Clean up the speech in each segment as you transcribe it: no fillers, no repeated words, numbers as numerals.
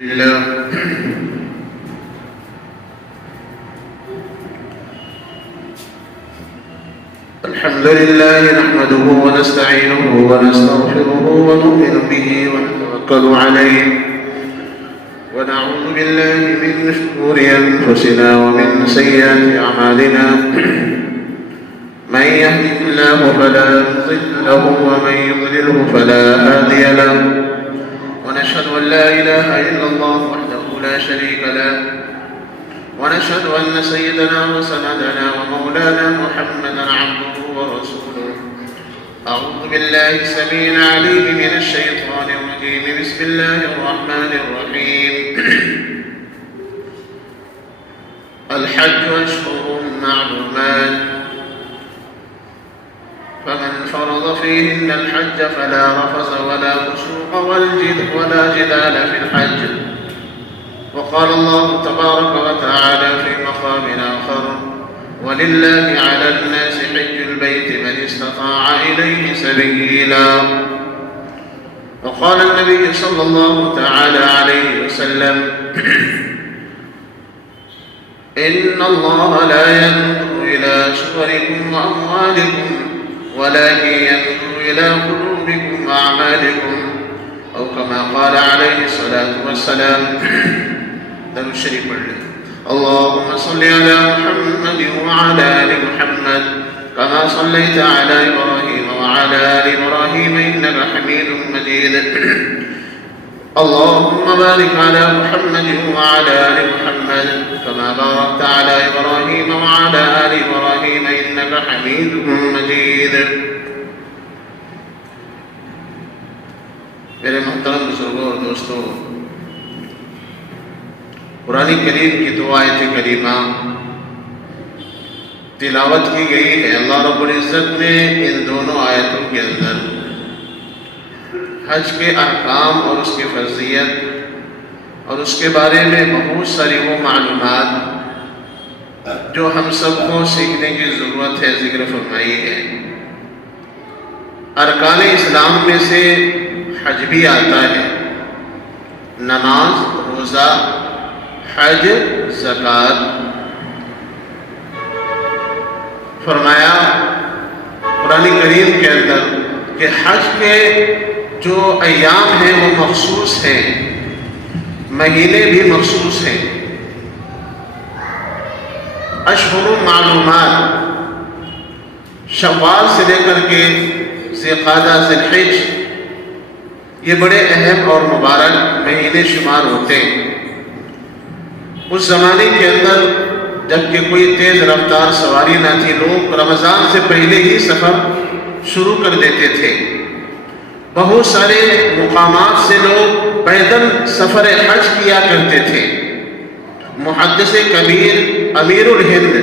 الحمد لله نحمده ونستعينه ونستغفره ونؤمن به ونتوكل عليه ونعوذ بالله من شرور أنفسنا ومن سيئات أعمالنا من يهده الله فلا مضل له ومن يضلله فلا هادي له ونشهد أن لا إله إلا الله وحده لا شريك له ونشهد أن سيدنا وسندنا ومولانا محمدا عبده ورسوله. أعوذ بالله السميع العليم من الشيطان الرجيم. بسم الله الرحمن الرحيم. الحج أشهر معلومات فمن فرض فيهن الحج فلا رفث ولا فسوق ولا جدال في الحج. وقال الله تبارك وتعالى في مقام آخر: ولله على الناس حج البيت من استطاع إليه سبيلا. وقال النبي صلى الله تعالى عليه وسلم: إن الله لا ينظر إلى صوركم وأموالكم ولكن ينظر إلى قلوبكم وأعمالكم، أو كما قال عليه الصلاة والسلام. درود شریف پڑھ لیں. اللهم صل على محمد وعلى آل محمد كما صليت على إبراهيم وعلى آل إبراهيم إنك حميد مجيد. اللهم بارك على محمد وعلى آل محمد كما باركت على إبراهيم وعلى آل إبراهيم إنك حميد مجيد. میرے محترم بزرگوں اور دوستوں، قرآن کریم کی دو آیت کریمہ تلاوت کی گئی ہے. اللہ رب العزت نے ان دونوں آیتوں کے اندر حج کے احکام اور اس کی فرضیت اور اس کے بارے میں بہت ساری وہ معلومات جو ہم سب کو سیکھنے کی ضرورت ہے ذکر فرمائی ہے. ارکان اسلام میں سے حج بھی آتا ہے. نماز، روزہ، حج، زکوٰۃ. فرمایا قرآن کریم کے اندر کہ حج کے جو ایام ہیں وہ مخصوص ہیں، مہینے بھی مخصوص ہیں. اشہر معلومات، شوال سے لے کر کے ذی القعدہ، ذی الحج، یہ بڑے اہم اور مبارک مہینے شمار ہوتے ہیں. اس زمانے کے اندر جب کہ کوئی تیز رفتار سواری نہ تھی، لوگ رمضان سے پہلے ہی سفر شروع کر دیتے تھے. بہت سارے مقامات سے لوگ پیدل سفر حج کیا کرتے تھے. محدث کبیر امیر الہند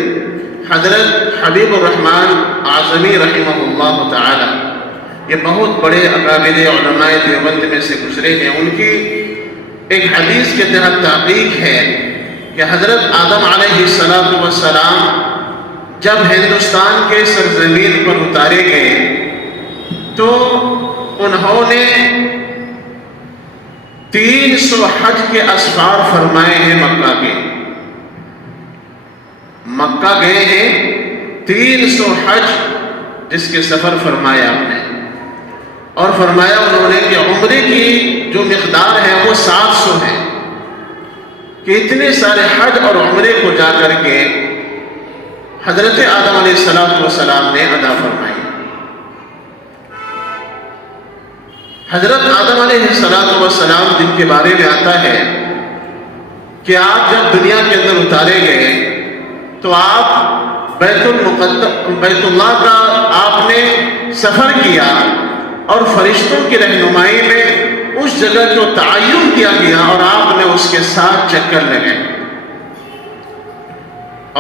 حضرت حبیب الرحمن اعظمی رحمہ اللہ تعالی، یہ بہت بڑے اکابر علماء دیوبند میں سے گزرے ہیں. ان کی ایک حدیث کے تحت تحقیق ہے کہ حضرت آدم علیہ السلام جب ہندوستان کے سرزمین پر اتارے گئے تو انہوں نے 300 حج کے اسفار فرمائے ہیں. مکہ گئے ہیں، 300 حج جس کے سفر فرمایا آپ نے. اور فرمایا انہوں نے کہ عمرے کی جو مقدار ہے وہ 700 ہے، کہ اتنے سارے حج اور عمرے کو جا کر کے حضرت آدم علیہ السلام نے ادا فرمائی. حضرت آدم علیہ السلام جن کے بارے میں آتا ہے کہ آپ جب دنیا کے اندر اتارے گئے تو آپ بیت اللہ کا آپ نے سفر کیا اور فرشتوں کی رہنمائی میں اس جگہ کو تعین کیا گیا اور آپ نے اس کے ساتھ چکر لگے.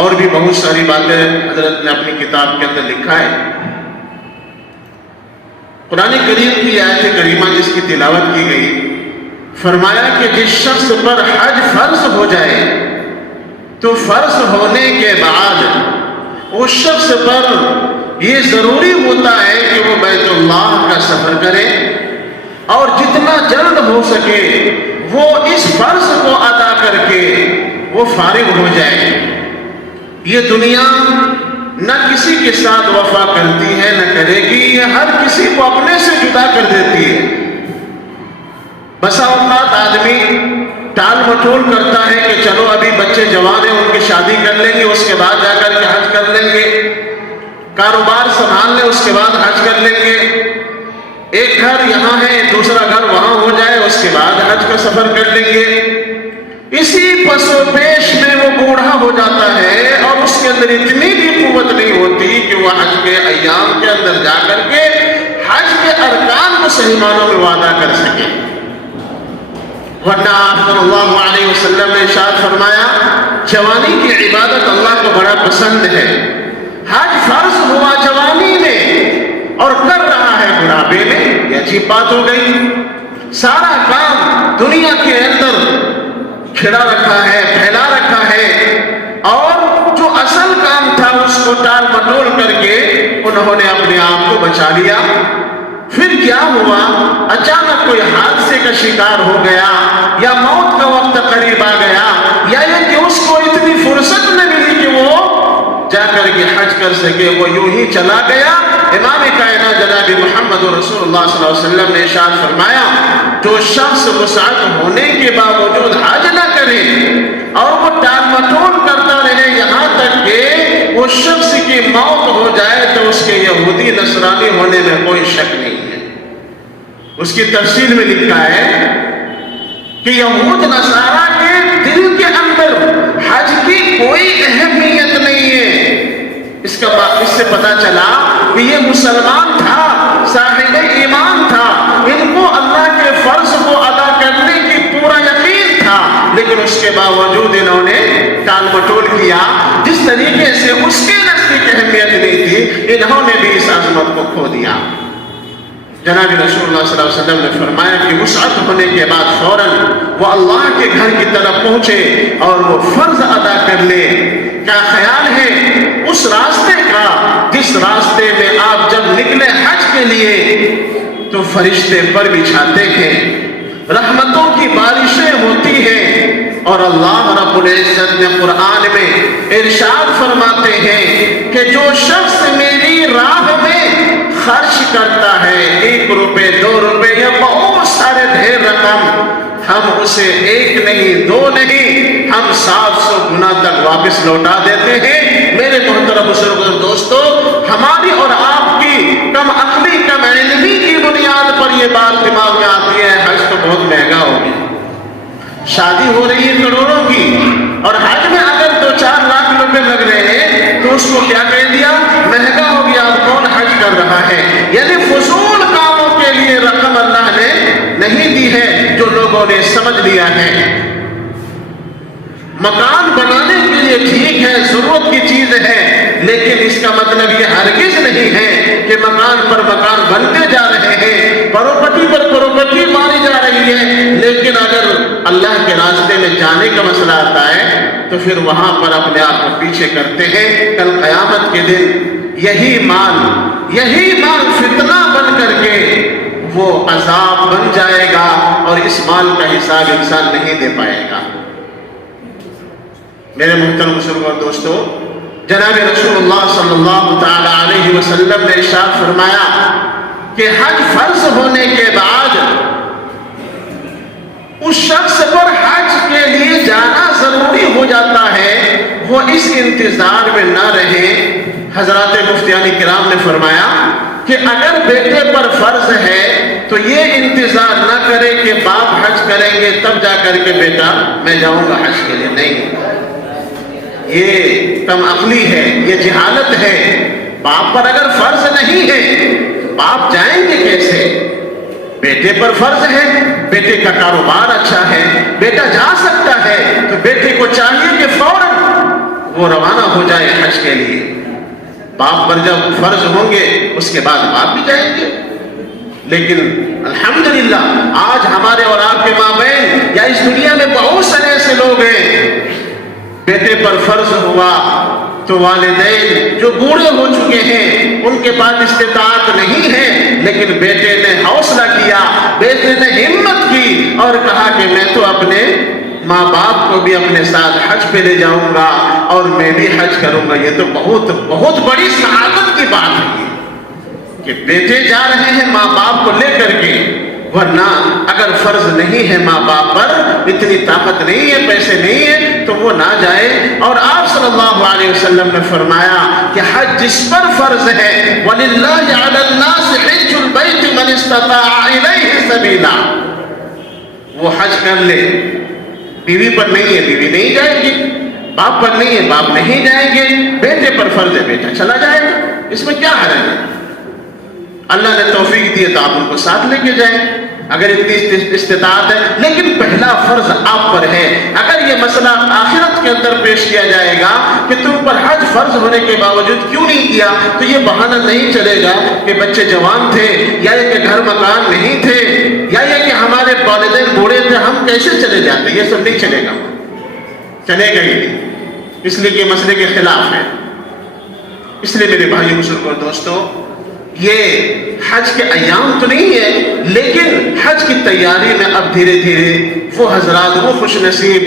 اور بھی بہت ساری باتیں حضرت نے اپنی کتاب کے اندر لکھا ہے. قرآن کریم کی آیت کریمہ جس کی تلاوت کی گئی، فرمایا کہ جس شخص پر حج فرض ہو جائے تو فرض ہونے کے بعد اس شخص پر یہ ضروری ہوتا ہے کہ وہ بیت اللہ کا سفر کرے اور جتنا جلد ہو سکے وہ اس فرض کو ادا کر کے وہ فارغ ہو جائے۔ یہ دنیا نہ کسی کے ساتھ وفا کرتی ہے نہ کرے گی، یہ ہر کسی کو اپنے سے جدا کر دیتی ہے۔ بسا اوقات آدمی ٹال مٹول کرتا ہے کہ چلو ابھی بچے جوان ہیں، ان کی شادی کر لیں گے، اس کے بعد جا کر کے حج کر لیں گے، کاروبار سنبھال لیں، اس کے بعد حج کر لیں گے، ایک گھر یہاں ہے دوسرا گھر وہاں ہو جائے، اس کے بعد حج کا سفر کر لیں گے۔ اسی پس و پیش میں وہ بوڑھا ہو جاتا ہے اور اس کے اندر اتنی بھی قوت نہیں ہوتی کہ وہ حج کے ایام کے اندر جا کر کے حج کے ارکان کو صحیح معنوں میں ادا کر سکے۔ ورنہ آپ صلی اللہ علیہ وسلم نے ارشاد فرمایا جوانی کی عبادت اللہ کو بڑا پسند ہے۔ حج فرض ہوا جوانی میں اور کر رہا ہے بڑھاپے میں، یہ عجیب بات ہو گئی۔ سارا کام دنیا کے اندر کھڑا رکھا ہے، پھیلا رکھا ہے، اور جو اصل کام تھا اس کو ٹال مٹول کر کے انہوں نے اپنے آپ کو بچا لیا۔ پھر کیا ہوا؟ اچانک کوئی حادثے کا شکار ہو گیا یا موت کا وقت قریب آ گیا، یا یہ کہ اس کو اتنی فرصت نہ ملی کہ وہ جا کر کے حج کر سکے، وہ یوں ہی چلا گیا۔ امام کائنات جناب محمد رسول اللہ صلی اللہ علیہ وسلم نے ارشاد فرمایا جو شخص وسعت ہونے کے باوجود حج نہ کرے اور وہ ٹال مٹول کرتا رہے یہاں تک کہ وہ شخص کی موت ہو جائے تو اس کے یہودی نصرانی ہونے میں کوئی شک نہیں ہے۔ اس کی تفسیر میں لکھا ہے کہ یہود نصارہ کے دل کے اندر حج کی کوئی اہمیت نہیں ہے۔ اس سے پتہ چلا کہ یہ مسلمان تھا، صاحب ایمان تھا، ان کو اللہ کے فرض کو ادا کرنے کی پورا یقین تھا، لیکن اس کے باوجود انہوں نے ٹال مٹول کیا۔ جس طریقے سے اس کے نزدیک اہمیت نہیں تھی، انہوں نے بھی اس عظمت کو کھو دیا۔ جناب رسول اللہ صلی اللہ علیہ وسلم نے فرمایا کہ وسعت ہونے کے بعد فوراً وہ اللہ کے گھر کی طرف پہنچے اور وہ فرض ادا کر لے۔ کیا خیال ہے اس راستے کا جس راستے میں آپ جب نکلے حج کے لیے تو فرشتے پر بچھاتے ہیں، رحمتوں کی بارشیں ہوتی ہیں، اور اللہ رب العزت نے قرآن میں ارشاد فرماتے ہیں کہ جو شخص میری راہ میں خرچ کرتا ہے 1 روپے 2 روپے یا بہت سارے ڈھیر رقم، ہم اسے 1 نہیں 2 نہیں، ہم 700 گنا تک واپس لوٹا دیتے ہیں۔ میرے محترم بزرگوں اور دوستو، ہماری اور آپ کی کم عقلی کم علمی کی بنیاد پر یہ بات دماغ میں آتی ہے حج تو بہت مہنگا ہو گیا، شادی ہو رہی ہے کروڑوں کی، اور حج میں اگر 2-4 لاکھ روپے لگ رہے ہیں تو اس کو کیا کہہ دیا؟ مہنگا ہو گیا، اب کون حج کر رہا ہے؟ یعنی فضول کاموں کے لیے رقم اللہ نے نہیں دی ہے جو لوگوں نے سمجھ لیا ہے۔ مکان بنانے کے لیے ٹھیک ہے، ضرورت کی چیز ہے، لیکن اس کا مطلب یہ ہرگز نہیں ہے کہ مکان پر مکان بنتے جا رہے ہیں، پراپرٹی پر پراپرٹی ماری جا رہی ہے، لیکن اگر اللہ کے راستے میں جانے کا مسئلہ آتا ہے تو پھر وہاں پر اپنے آپ کو پیچھے کرتے ہیں۔ کل قیامت کے دن یہی مال فتنہ بن کر کے وہ عذاب بن جائے گا، اور اس مال کا حساب انسان نہیں دے پائے گا۔ میرے محترم بزرگوں اور دوستو، جناب رسول اللہ صلی اللہ تعالی علیہ وسلم نے ارشاد فرمایا کہ حج فرض ہونے کے بعد اس شخص پر حج کے لیے جانا ضروری ہو جاتا ہے، وہ اس انتظار میں نہ رہے۔ حضرات مفتیان کرام نے فرمایا کہ اگر بیٹے پر فرض ہے تو یہ انتظار نہ کرے کہ باپ حج کریں گے تب جا کر کے بیٹا میں جاؤں گا حج کے لیے، نہیں، یہ کم عقلی ہے، یہ جہالت ہے۔ باپ پر اگر فرض نہیں ہے باپ جائیں گے کیسے؟ بیٹے پر فرض ہے، بیٹے کا کاروبار اچھا ہے، بیٹا جا سکتا ہے، تو بیٹے کو چاہیے کہ فوراً وہ روانہ ہو جائے حج کے لیے۔ باپ پر جب فرض ہوں گے اس کے بعد باپ بھی جائیں گے، لیکن الحمدللہ آج ہمارے اور آپ کے مابین یا اس دنیا میں بہت سارے ایسے لوگ ہیں، بیٹے پر فرض ہوا تو والدین جو بوڑھے ہو چکے ہیں ان کے پاس استطاعت نہیں ہے، لیکن بیٹے نے حوصلہ کیا، بیٹے نے ہمت کی، اور کہا کہ میں تو اپنے ماں باپ کو بھی اپنے ساتھ حج پہ لے جاؤں گا اور میں بھی حج کروں گا۔ یہ تو بہت بہت بڑی سعادت کی بات ہے کہ بیٹے جا رہے ہیں ماں باپ کو لے کر کے، ورنہ اگر فرض نہیں ہے ماں باپ پر، اتنی طاقت نہیں ہے، پیسے نہیں ہے تو وہ نہ جائے۔ اور آپ صلی اللہ علیہ وسلم نے فرمایا کہ حج جس پر فرض ہے، وَلِلَّهِ عَلَى النَّاسِ حِجُّ الْبَيْتِ مَنِ اسْتَطَاعَ إِلَيْهِ سَبِيلًا، وہ حج کر لے۔ بیوی پر نہیں ہے، بیوی نہیں جائے گی، باپ پر نہیں ہے، باپ نہیں جائیں گے، بیٹے پر فرض ہے، بیٹا چلا جائے گا، اس میں کیا حرج ہے؟ اللہ نے توفیق دی ہے تو آپ ان کو ساتھ لے کے جائیں اگر اتنی استطاعت ہے۔ لیکن پہلا فرض آپ پر ہے۔ اگر یہ مسئلہ آخرت کے اندر پیش کیا جائے گا کہ تم پر حج فرض ہونے کے باوجود کیوں نہیں کیا، تو یہ بہانہ نہیں چلے گا کہ بچے جوان تھے، یا یہ کہ گھر مکان نہیں تھے، یا یہ کہ ہمارے والدین بوڑھے تھے، ہم کیسے چلے جاتے۔ یہ سب نہیں چلے گا، چلے گا ہی نہیں، اس لیے کہ مسئلے کے خلاف ہے۔ اس لیے میرے بھائی بزرگوں اور دوستوں، یہ حج کے ایام تو نہیں ہے، لیکن حج کی تیاری میں اب دھیرے دھیرے وہ حضرات، وہ خوش نصیب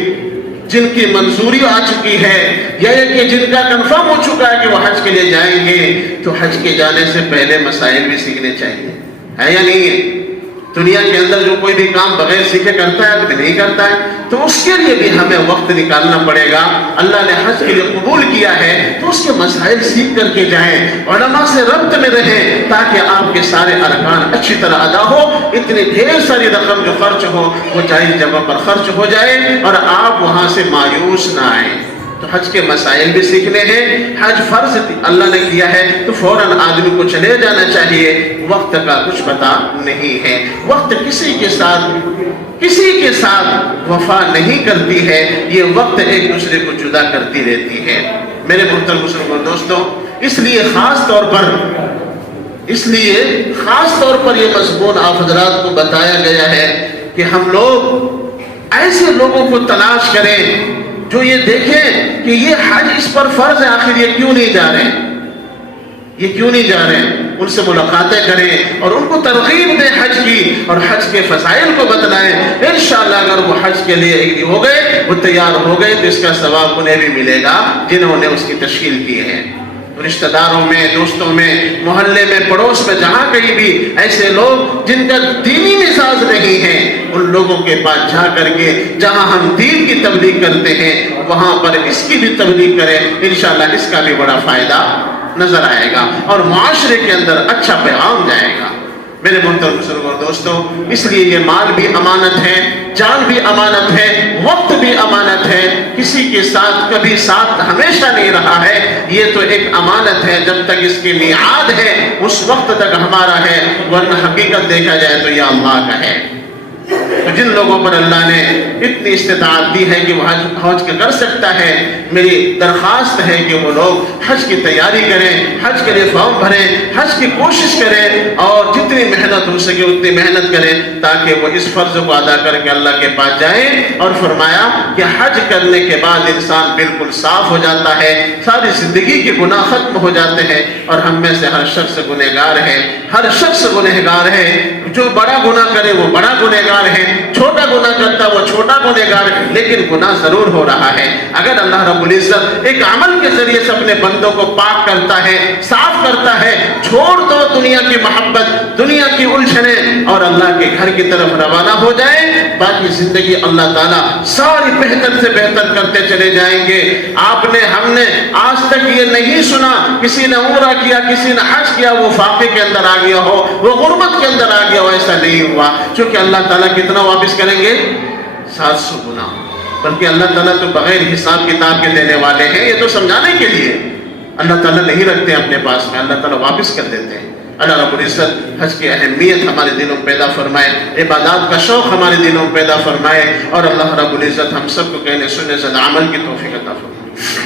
جن کی منظوری آ چکی ہے، یا یہ کہ جن کا کنفرم ہو چکا ہے کہ وہ حج کے لیے جائیں گے، تو حج کے جانے سے پہلے مسائل بھی سیکھنے چاہیے، ہے یا نہیں ہے؟ دنیا کے اندر جو کوئی بھی کام بغیر سیکھے کرتا ہے کبھی نہیں کرتا ہے، تو اس کے لیے بھی ہمیں وقت نکالنا پڑے گا۔ اللہ نے حج کے لیے قبول کیا ہے تو اس کے مسائل سیکھ کر کے جائیں، علماء سے ربط میں رہیں، تاکہ آپ کے سارے ارکان اچھی طرح ادا ہو، اتنی ڈھیر ساری رقم جو خرچ ہو وہ جائز جگہ پر خرچ ہو جائے اور آپ وہاں سے مایوس نہ آئیں۔ تو حج کے مسائل بھی سیکھنے ہیں۔ حج فرض اللہ نے کیا ہے تو فوراً آدمی کو چلے جانا چاہیے، وقت کا کچھ پتہ نہیں ہے۔ وقت کسی کے ساتھ وفا نہیں کرتی ہے، یہ وقت ایک دوسرے کو جدا کرتی رہتی ہے۔ میرے محترم بزرگوں دوستوں، اس لیے خاص طور پر یہ مضمون آپ حضرات کو بتایا گیا ہے کہ ہم لوگ ایسے لوگوں کو تلاش کریں جو یہ دیکھیں کہ یہ حج اس پر فرض ہے، آخر یہ کیوں نہیں جا رہے ہیں، یہ کیوں نہیں جا رہے ہیں، ان سے ملاقاتیں کریں اور ان کو ترغیب دیں حج کی، اور حج کے فضائل کو بتلائیں۔ انشاءاللہ اگر وہ حج کے لیے ایگری ہو گئے، وہ تیار ہو گئے، تو اس کا ثواب انہیں بھی ملے گا جنہوں نے اس کی تشکیل کی ہے۔ رشتہ داروں میں، دوستوں میں، محلے میں، پڑوس میں، جہاں کہیں بھی ایسے لوگ جن کا دینی مزاج نہیں ہے، ان لوگوں کے پاس جا کر کے جہاں ہم دین کی تبلیغ کرتے ہیں وہاں پر اس کی بھی تبلیغ کریں، انشاءاللہ اس کا بھی بڑا فائدہ نظر آئے گا اور معاشرے کے اندر اچھا پیغام جائے گا۔ میرے محترم بزرگوں اور دوستوں، اس لیے یہ مال بھی امانت ہے، جان بھی امانت ہے، وقت بھی امانت ہے، کسی کے ساتھ کبھی ساتھ ہمیشہ نہیں رہا ہے، یہ تو ایک امانت ہے، جب تک اس کی میعاد ہے اس وقت تک ہمارا ہے، ورنہ حقیقت دیکھا جائے تو یہ اللہ کا ہے۔ تو جن لوگوں پر اللہ نے اتنی استطاعت دی ہے کہ وہ حج کر سکتا ہے، میری درخواست ہے کہ وہ لوگ حج کی تیاری کریں، حج کے لیے فارم بھریں، حج کی کوشش کریں اور جتنی محنت ہو سکے اتنی محنت کریں تاکہ وہ اس فرض کو ادا کر کے اللہ کے پاس جائیں۔ اور فرمایا کہ حج کرنے کے بعد انسان بالکل صاف ہو جاتا ہے، ساری زندگی کے گناہ ختم ہو جاتے ہیں، اور ہم میں سے ہر شخص گنہگار ہے، ہر شخص گنہگار ہے، جو بڑا گناہ کرے وہ بڑا گنہگار ہے، چھوٹا گناہ کرتا وہ چھوٹا گنہگار ہے، لیکن گناہ ضرور ہو رہا ہے۔ اگر اللہ رب العزت ایک عمل کے ذریعے سے اپنے بندوں کو پاک کرتا ہے، صاف کرتا ہے، چھوڑ دو دنیا کی محبت، دنیا کی الجھنیں، اور اللہ کے گھر کی طرف روانہ ہو جائے، باقی زندگی اللہ تعالیٰ ساری بہتر سے بہتر کرتے چلے جائیں گے۔ ہم نے آج تک یہ نہیں سنا کسی نے عمرہ کیا، کسی نے حج کیا، وہ فاقے کے اندر آ گیا ہو، وہ غربت کے اندر آ گیا ہو، ایسا نہیں ہوا، کیونکہ اللہ تعالیٰ کتنا واپس کریں گے؟ 700 گنا۔ بلکہ اللہ تعالیٰ تو بغیر حساب کتاب کے دینے والے ہیں، یہ تو سمجھانے کے لیے اللہ تعالیٰ نہیں رکھتے اپنے پاس میں، اللہ تعالیٰ واپس کر دیتے ہیں۔ اللہ رب العزت حج کی اہمیت ہمارے دلوں میں پیدا فرمائے، عبادات کا شوق ہمارے دلوں میں پیدا فرمائے، اور اللہ رب العزت ہم سب کو کہنے سننے سے عمل کی توفیق عطا فرمائے۔